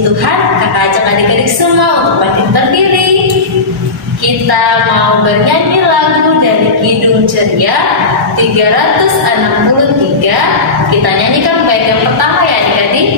memuji Tuhan, kakak ajak adik-adik semua untuk bangkit berdiri. Kita mau bernyanyi lagu dari Kidung Ceria 363. Kita nyanyikan bait yang pertama ya adik-adik.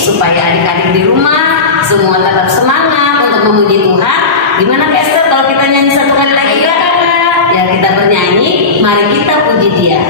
Supaya adik-adik di rumah semua tetap semangat untuk memuji Tuhan. Gimana Esther kalau kita nyanyi satu kali lagi ya? Ya kita bernyanyi, mari kita puji Dia.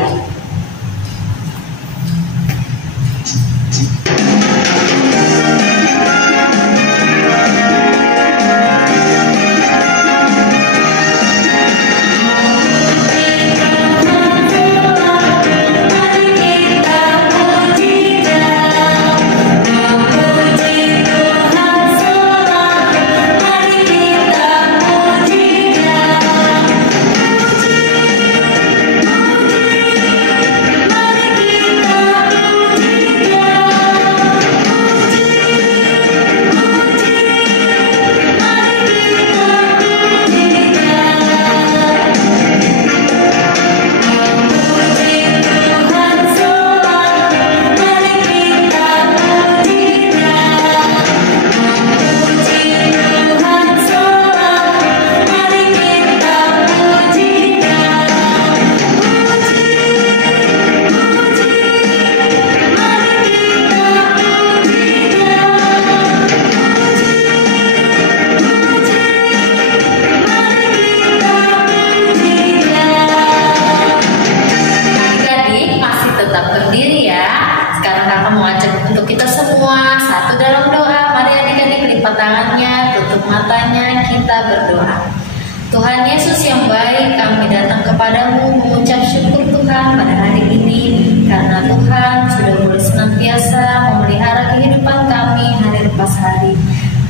Matanya kita berdoa. Tuhan Yesus yang baik, kami datang kepadamu mengucap syukur Tuhan pada hari ini karena Tuhan sudah boleh senantiasa memelihara kehidupan kami hari lepas hari.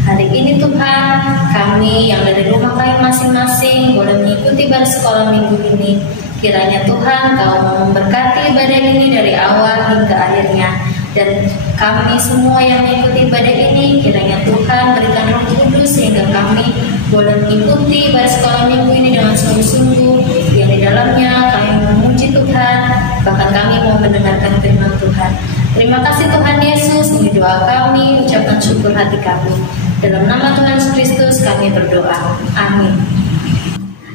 Hari ini Tuhan, kami yang dari rumah kami masing-masing boleh mengikuti ibadah sekolah minggu ini. Kiranya Tuhan Kau memberkati ibadah ini dari awal hingga akhirnya. Dan kami semua yang mengikuti ibadah ini, kiranya Tuhan berikan Roh Kudus sehingga kami boleh mengikuti ibadah sekolah minggu ini dengan sungguh-sungguh, yang di dalamnya kami memuji Tuhan, bahkan kami mau mendengarkan firman Tuhan. Terima kasih Tuhan Yesus, ini doa kami, ucapkan syukur hati kami. Dalam nama Tuhan Yesus Kristus kami berdoa. Amin.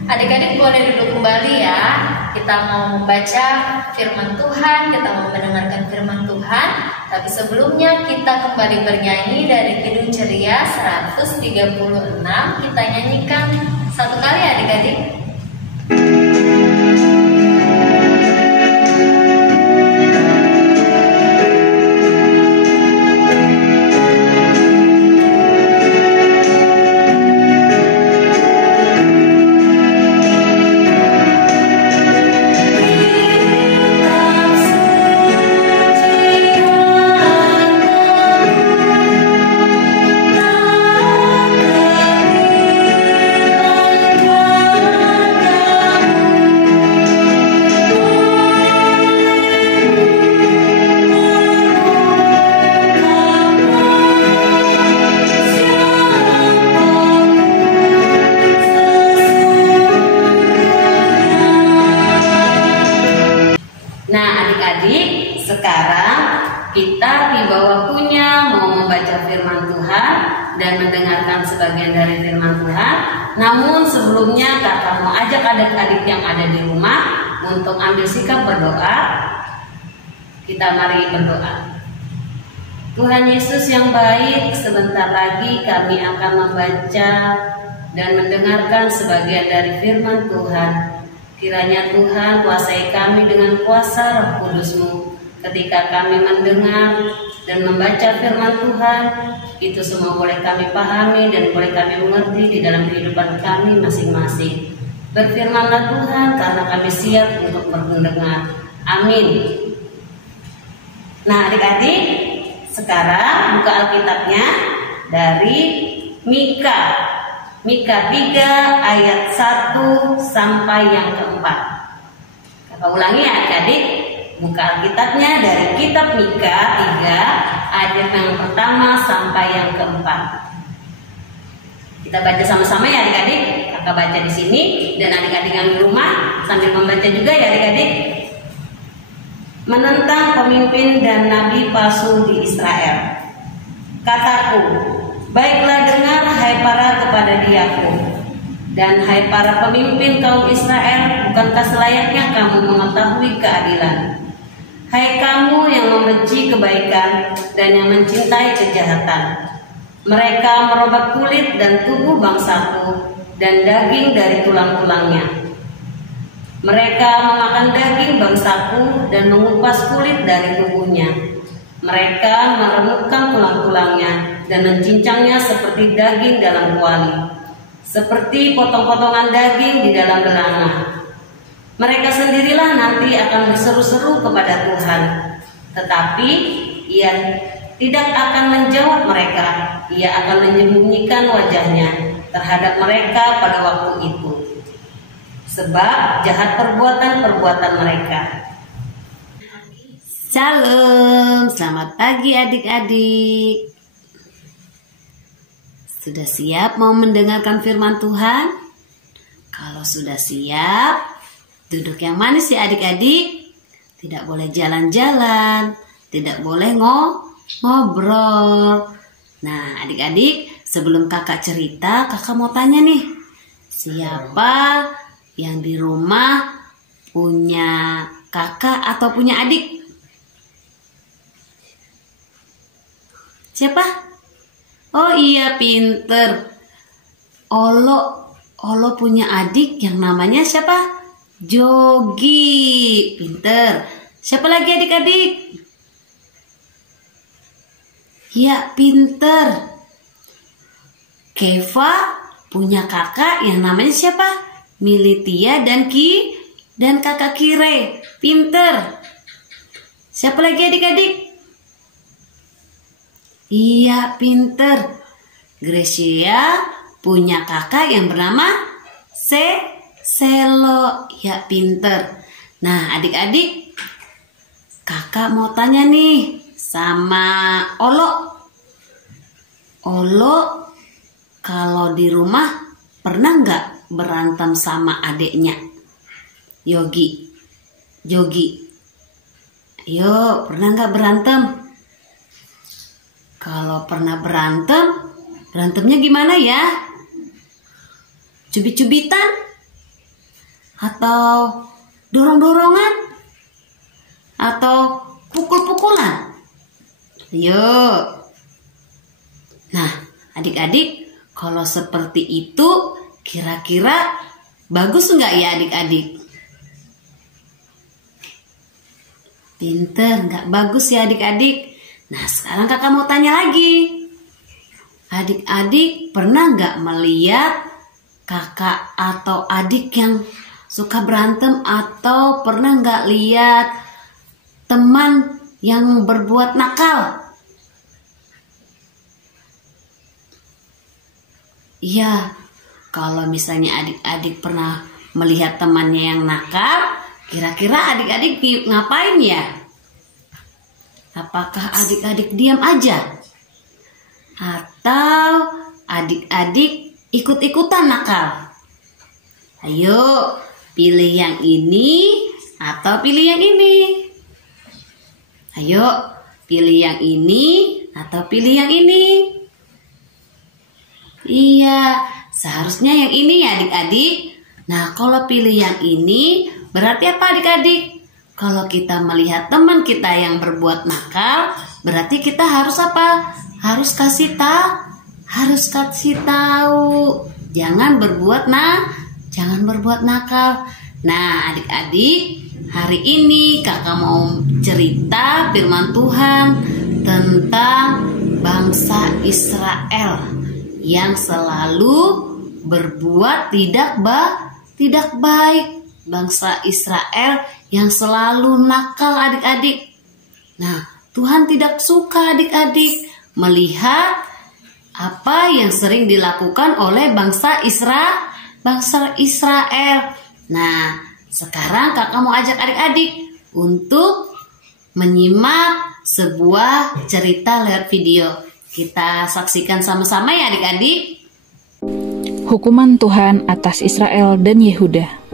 Adik-adik boleh duduk kembali ya. Kita mau membaca firman Tuhan, kita mau mendengarkan firman Tuhan. Tapi sebelumnya kita kembali bernyanyi dari Kidung Ceria 136. Kita nyanyikan satu kali adik-adik. Sekarang kita tiba waktunya mau membaca firman Tuhan. dan mendengarkan sebagian dari firman Tuhan. Namun sebelumnya kakak mau ajak adik-adik yang ada di rumah untuk ambil sikap berdoa. Kita mari berdoa. Tuhan Yesus yang baik, sebentar lagi kami akan membaca dan mendengarkan sebagian dari firman Tuhan. Kiranya Tuhan kuasai kami dengan kuasa Roh Kudus-Mu. Ketika kami mendengar dan membaca firman Tuhan, itu semua boleh kami pahami dan boleh kami mengerti di dalam kehidupan kami masing-masing. Berfirmanlah Tuhan, karena kami siap untuk mendengar. Amin. Nah adik-adik, sekarang buka Alkitabnya dari Mika. Mika 3 ayat 1 sampai yang keempat. Kakak ulangi ya adik-adik. Buka Alkitabnya dari kitab Mika 3 ayat yang pertama sampai yang keempat. Kita baca sama-sama ya adik-adik. Kakak baca di sini dan adik-adik yang di rumah sambil membaca juga ya adik-adik. Menentang pemimpin dan nabi palsu di Israel. Kataku, baiklah dengar hai para kepada Yakub dan hai para pemimpin kaum Israel, bukankah selayaknya kamu mengetahui keadilan? Hai kamu yang membenci kebaikan dan yang mencintai kejahatan. Mereka merobek kulit dan tubuh bangsaku dan daging dari tulang-tulangnya. Mereka memakan daging bangsaku dan mengupas kulit dari tubuhnya. Mereka meremukkan tulang-tulangnya dan mencincangnya seperti daging dalam kuali, seperti potong-potongan daging di dalam belanga. Mereka sendirilah nanti akan berseru-seru kepada Tuhan, tetapi Ia tidak akan menjawab mereka. Ia akan menyembunyikan wajahnya terhadap mereka pada waktu itu, sebab jahat perbuatan-perbuatan mereka. Shalom, selamat pagi adik-adik. Sudah siap mau mendengarkan firman Tuhan? Kalau sudah siap, duduk yang manis ya adik-adik. Tidak boleh jalan-jalan, tidak boleh ngobrol. Nah adik-adik, sebelum kakak cerita, kakak mau tanya nih, siapa yang di rumah punya kakak atau punya adik? Siapa? Oh iya, pinter. Olo punya adik yang namanya siapa? Jogi. Pinter. Siapa lagi adik-adik? Ya, pinter. Keva punya kakak yang namanya siapa? Militia dan kakak Kire. Pinter. Siapa lagi adik-adik? Iya, pinter. Gracia punya kakak yang bernama Selo. Ya, pinter. Nah, adik-adik, kakak mau tanya nih sama Olo. Olo, kalau di rumah pernah nggak berantem sama adiknya? Jogi. Ayo, pernah nggak berantem? Kalau pernah berantemnya gimana ya? Cubit-cubitan? Atau dorong-dorongan? Atau pukul-pukulan? Ayo. Nah, adik-adik, kalau seperti itu kira-kira bagus nggak ya adik-adik? Pinter, nggak bagus ya adik-adik. Nah, sekarang kakak mau tanya lagi. Adik-adik pernah nggak melihat kakak atau adik yang suka berantem, atau pernah nggak lihat teman yang berbuat nakal? Iya, kalau misalnya adik-adik pernah melihat temannya yang nakal, kira-kira adik-adik ngapain ya? Apakah adik-adik diam aja? Atau adik-adik ikut-ikutan nakal? Ayo, pilih yang ini atau pilih yang ini? Ayo, pilih yang ini atau pilih yang ini? Iya, seharusnya yang ini ya adik-adik. Nah, kalau pilih yang ini berarti apa adik-adik? Kalau kita melihat teman kita yang berbuat nakal, berarti kita harus apa? Harus kasih tahu. Jangan berbuat nakal. Nah, adik-adik, hari ini kakak mau cerita firman Tuhan tentang bangsa Israel yang selalu berbuat tidak baik. Bangsa Israel yang selalu nakal adik-adik. Nah, Tuhan tidak suka adik-adik melihat apa yang sering dilakukan oleh bangsa Israel. Nah, sekarang kakak mau ajak adik-adik untuk menyimak sebuah cerita lewat video. Kita saksikan sama-sama ya adik-adik. Hukuman Tuhan atas Israel dan Yehuda.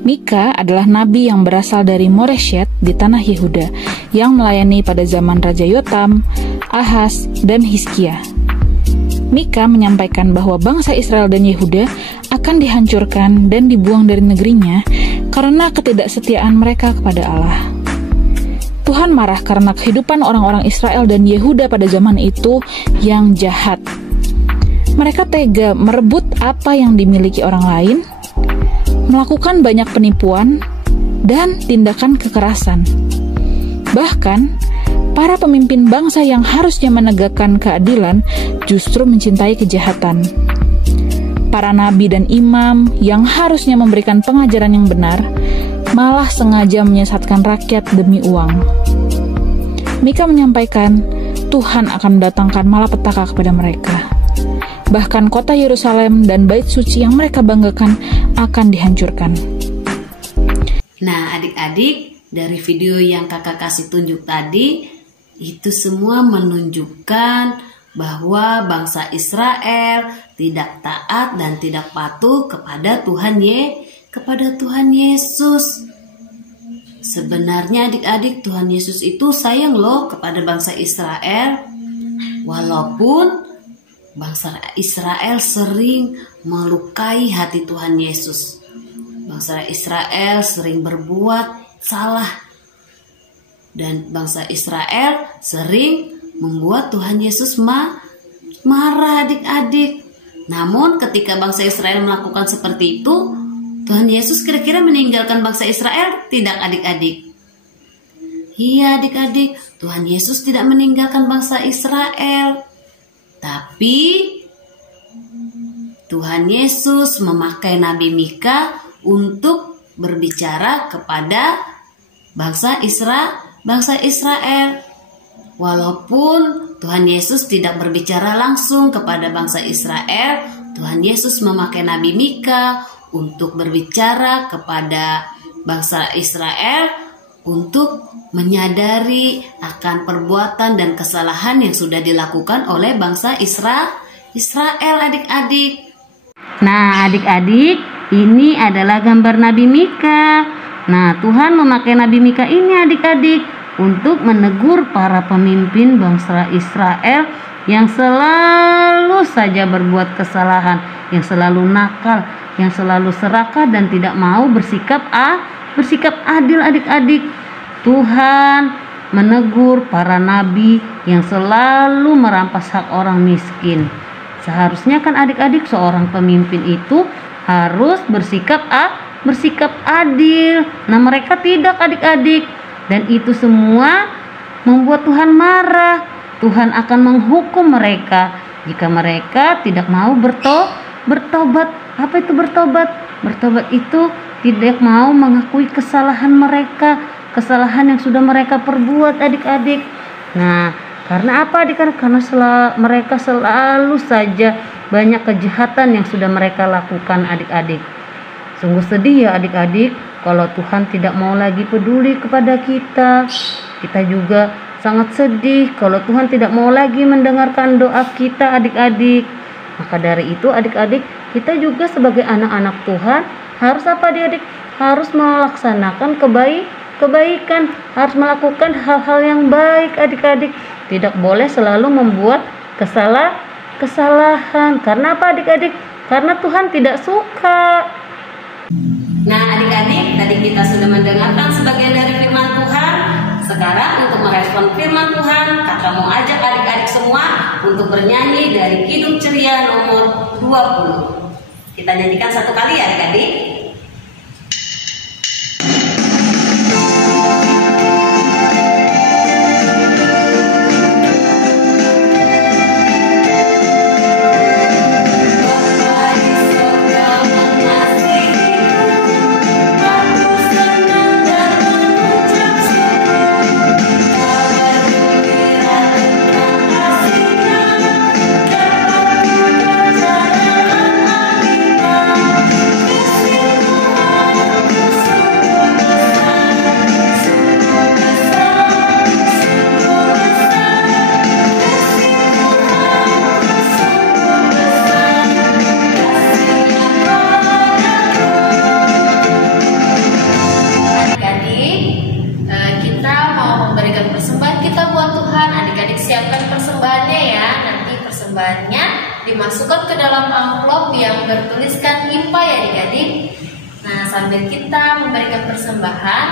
Mika adalah nabi yang berasal dari Moreshet di tanah Yehuda yang melayani pada zaman Raja Yotam, Ahaz, dan Hizkia. Mika menyampaikan bahwa bangsa Israel dan Yehuda akan dihancurkan dan dibuang dari negerinya karena ketidaksetiaan mereka kepada Allah. Tuhan marah karena kehidupan orang-orang Israel dan Yehuda pada zaman itu yang jahat. Mereka tega merebut apa yang dimiliki orang lain, melakukan banyak penipuan, dan tindakan kekerasan. Bahkan, para pemimpin bangsa yang harusnya menegakkan keadilan justru mencintai kejahatan. Para nabi dan imam yang harusnya memberikan pengajaran yang benar, malah sengaja menyesatkan rakyat demi uang. Mika menyampaikan, Tuhan akan mendatangkan malapetaka kepada mereka. Bahkan kota Yerusalem dan bait suci yang mereka banggakan akan dihancurkan. Nah, adik-adik, dari video yang kakak kasih tunjuk tadi, itu semua menunjukkan bahwa bangsa Israel tidak taat dan tidak patuh kepada Tuhan Yesus. Sebenarnya adik-adik, Tuhan Yesus itu sayang loh kepada bangsa Israel. Walaupun bangsa Israel sering melukai hati Tuhan Yesus. Bangsa Israel sering berbuat salah. Dan bangsa Israel sering membuat Tuhan Yesus marah adik-adik. Namun ketika bangsa Israel melakukan seperti itu, Tuhan Yesus kira-kira meninggalkan bangsa Israel? Tidak adik-adik. Iya adik-adik, Tuhan Yesus tidak meninggalkan bangsa Israel. Tapi Tuhan Yesus memakai Nabi Mika untuk berbicara kepada bangsa Israel. Walaupun Tuhan Yesus tidak berbicara langsung kepada bangsa Israel, Tuhan Yesus memakai Nabi Mika untuk berbicara kepada bangsa Israel untuk menyadari akan perbuatan dan kesalahan yang sudah dilakukan oleh bangsa Israel adik-adik. Nah adik-adik, ini adalah gambar Nabi Mika. Nah Tuhan memakai Nabi Mika ini adik-adik untuk menegur para pemimpin bangsa Israel yang selalu saja berbuat kesalahan, yang selalu nakal, yang selalu serakah dan tidak mau bersikap adil adik-adik. Tuhan menegur para nabi yang selalu merampas hak orang miskin. Seharusnya kan adik-adik seorang pemimpin itu harus bersikap adil. Nah mereka tidak adik-adik. Dan itu semua membuat Tuhan marah. Tuhan akan menghukum mereka jika mereka tidak mau bertobat. Apa itu bertobat? Bertobat itu tidak mau mengakui kesalahan mereka, kesalahan yang sudah mereka perbuat adik-adik. Nah, karena apa adik? Karena mereka selalu saja banyak kejahatan yang sudah mereka lakukan adik-adik. Sungguh sedih ya adik-adik kalau Tuhan tidak mau lagi peduli kepada kita. Kita juga sangat sedih kalau Tuhan tidak mau lagi mendengarkan doa kita adik-adik. Maka dari itu adik-adik, kita juga sebagai anak-anak Tuhan harus apa adik-adik? Harus melaksanakan kebaikan, harus melakukan hal-hal yang baik adik-adik. Tidak boleh selalu membuat kesalahan. Karena apa adik-adik? Karena Tuhan tidak suka. Nah adik-adik, tadi kita sudah mendengarkan sebagian dari firman Tuhan. Sekarang untuk merespon firman Tuhan, kakak mau ajak adik-adik semua untuk bernyanyi dari Hidup Ceria nomor 20. Kita nyanyikan satu kali ya adik-adik. Persembahannya dimasukkan ke dalam amplop yang bertuliskan IPA ya adik-adik. Nah sambil kita memberikan persembahan,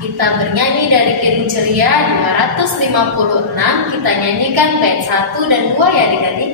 kita bernyanyi dari Hidup Ceria 256. Kita nyanyikan bait 1 dan 2 ya adik-adik.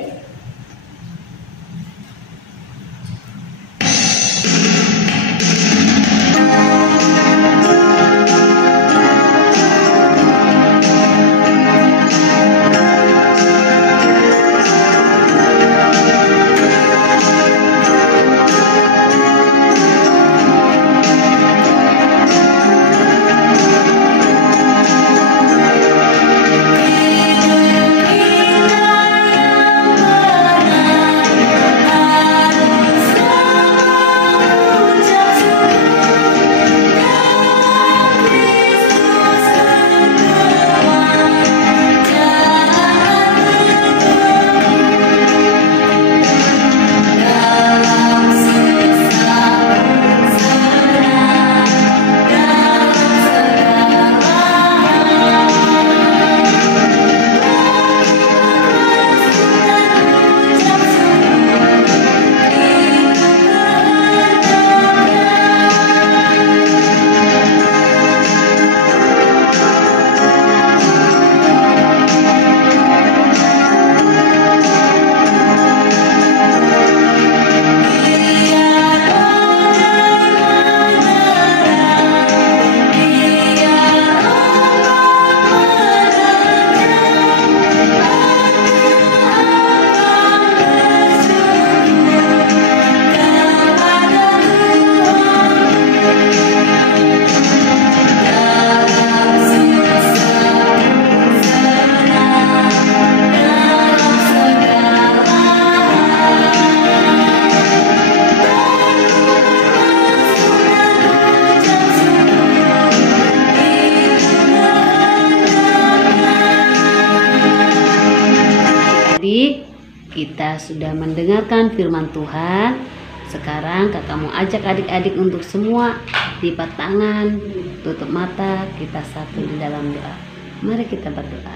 Kita sudah mendengarkan firman Tuhan. Sekarang kakak mau ajak adik-adik untuk semua lipat tangan, tutup mata, kita satu di dalam doa. Mari kita berdoa.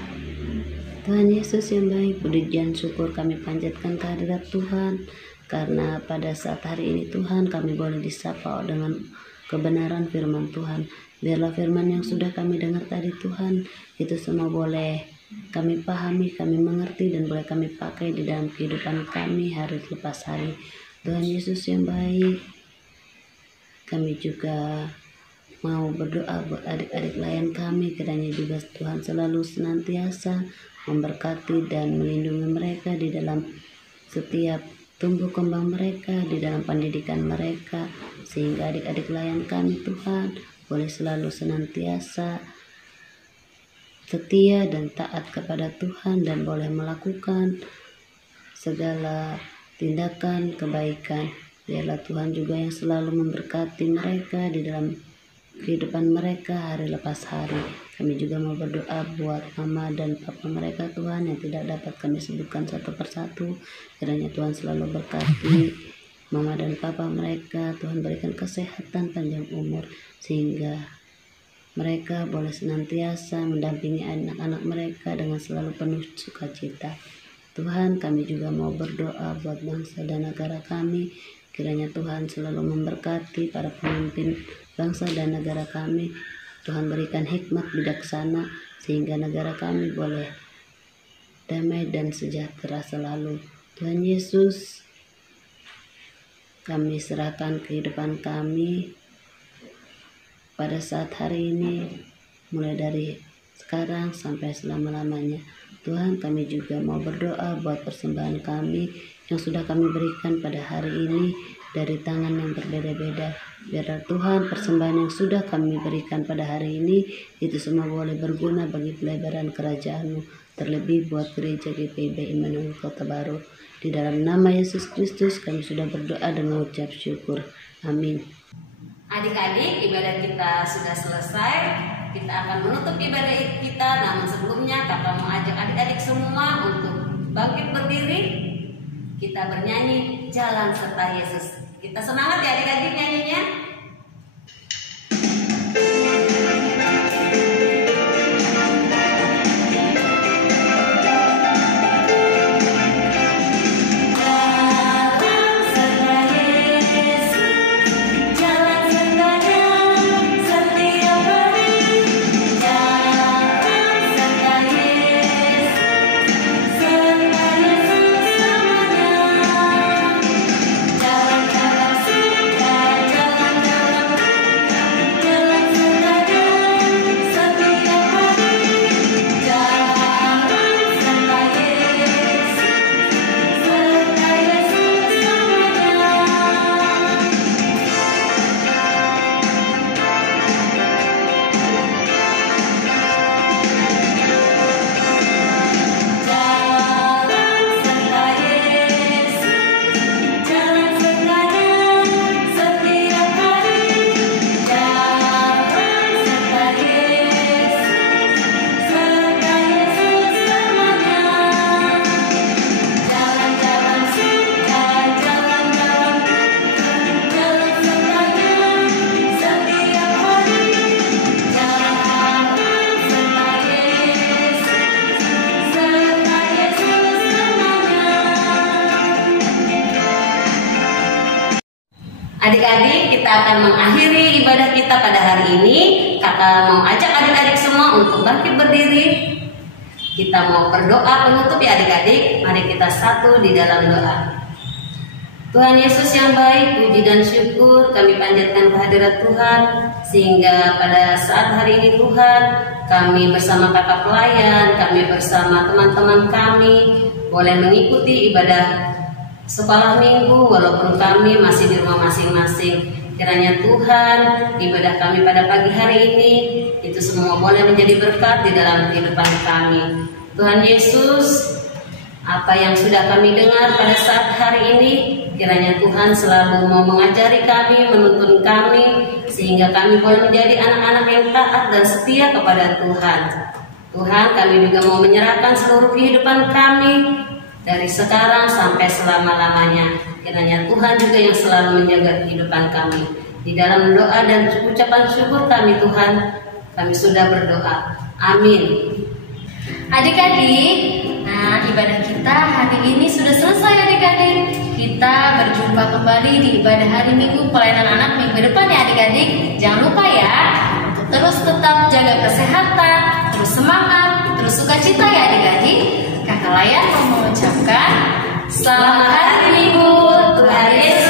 Tuhan Yesus yang baik, puji dan syukur kami panjatkan kehadirat Tuhan, karena pada saat hari ini Tuhan kami boleh disapa dengan kebenaran firman Tuhan. Biarlah firman yang sudah kami dengar tadi Tuhan, itu semua boleh kami pahami, kami mengerti, dan boleh kami pakai di dalam kehidupan kami hari lepas hari. Tuhan Yesus yang baik, kami juga mau berdoa buat adik-adik layan kami, kiranya juga Tuhan selalu senantiasa memberkati dan melindungi mereka di dalam setiap tumbuh kembang mereka, di dalam pendidikan mereka, sehingga adik-adik layan kami Tuhan boleh selalu senantiasa setia dan taat kepada Tuhan, dan boleh melakukan segala tindakan kebaikan. Biarlah Tuhan juga yang selalu memberkati mereka di dalam kehidupan mereka hari lepas hari. Kami juga mau berdoa buat mama dan papa mereka Tuhan, yang tidak dapat kami sebutkan satu persatu. Kiranya Tuhan selalu berkati mama dan papa mereka. Tuhan berikan kesehatan, panjang umur, sehingga mereka boleh senantiasa mendampingi anak-anak mereka dengan selalu penuh sukacita. Tuhan, kami juga mau berdoa buat bangsa dan negara kami. Kiranya Tuhan selalu memberkati para pemimpin bangsa dan negara kami. Tuhan berikan hikmat bijaksana sehingga negara kami boleh damai dan sejahtera selalu. Tuhan Yesus, kami serahkan kehidupan kami pada saat hari ini, mulai dari sekarang sampai selama-lamanya. Tuhan, kami juga mau berdoa buat persembahan kami yang sudah kami berikan pada hari ini dari tangan yang berbeda-beda. Biarlah Tuhan, persembahan yang sudah kami berikan pada hari ini itu semua boleh berguna bagi pelebaran kerajaan-Mu, terlebih buat gereja GPIB Immanuel Kota Baru. Di dalam nama Yesus Kristus kami sudah berdoa dan mengucap syukur. Amin. Adik-adik, ibadah kita sudah selesai. Kita akan menutup ibadah kita, namun sebelumnya kakak mau ajak adik-adik semua untuk bangkit berdiri. Kita bernyanyi Jalan Serta Yesus. Kita semangat ya adik-adik nyanyinya. Adik-adik, kita akan mengakhiri ibadah kita pada hari ini. Kakak mau ajak adik-adik semua untuk bangkit berdiri. Kita mau berdoa penutup ya adik-adik. Mari kita satu di dalam doa. Tuhan Yesus yang baik, puji dan syukur kami panjatkan kehadirat Tuhan, sehingga pada saat hari ini Tuhan, kami bersama kakak pelayan, kami bersama teman-teman kami boleh mengikuti ibadah sekolah minggu walaupun kami masih di rumah masing-masing. Kiranya Tuhan, ibadah kami pada pagi hari ini itu semua boleh menjadi berkat di dalam kehidupan kami. Tuhan Yesus, apa yang sudah kami dengar pada saat hari ini, kiranya Tuhan selalu mau mengajari kami, menuntun kami, sehingga kami boleh menjadi anak-anak yang taat dan setia kepada Tuhan. Tuhan, kami juga mau menyerahkan seluruh kehidupan kami dari sekarang sampai selama-lamanya. Kiranya Tuhan juga yang selalu menjaga kehidupan kami. Di dalam doa dan ucapan syukur kami Tuhan, kami sudah berdoa. Amin. Adik-adik, ibadah kita hari ini sudah selesai adik-adik. Kita berjumpa kembali di ibadah hari Minggu pelayanan anak minggu depan ya adik-adik. Jangan lupa ya untuk terus tetap jaga kesehatan, terus semangat, terus sukacita ya adik-adik. Kakak Layan mau mengucapkan selamat hari Minggu, Tuhan Yesus